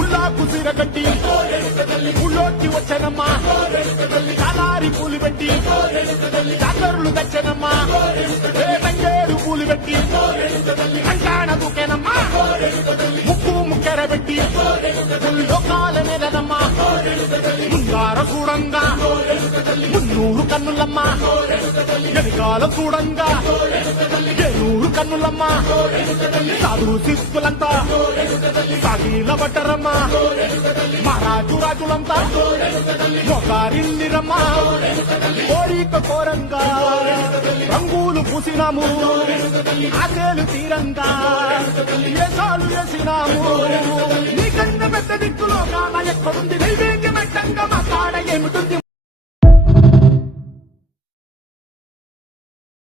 ఉల్లాకు సిరగట్టి ఉళ్ళోకి వచ్చనమ్మా కాలారి పూలు పెట్టి జాతరులు తెచ్చనమ్మా తంగేరు పూలు పెట్టి కంటాణ దూకేనమ్మా ముక్కు ముక్కెర పెట్టి లోకాల నెలనమ్మా ముందార చూడంగా మున్నూరు కన్నులమ్మా వెనకాల చూడంగా ఏనూరు కన్నులమ్మా సాధువు శిస్తులంతా సాగిల బట్టరమ్మా మహారాజు రాజులంతా మొగారిల్లిరమ్మా కోరిక కోరంగా రంగులు పూసినాము ఆశలు తీరంగా ఏసాలు వేసినాము నీకన్నా పెద్ద దిక్కులో కాన ఎక్కడుంది నైవేద్యం పెట్టంగా మా కాడ ఏమిటుంది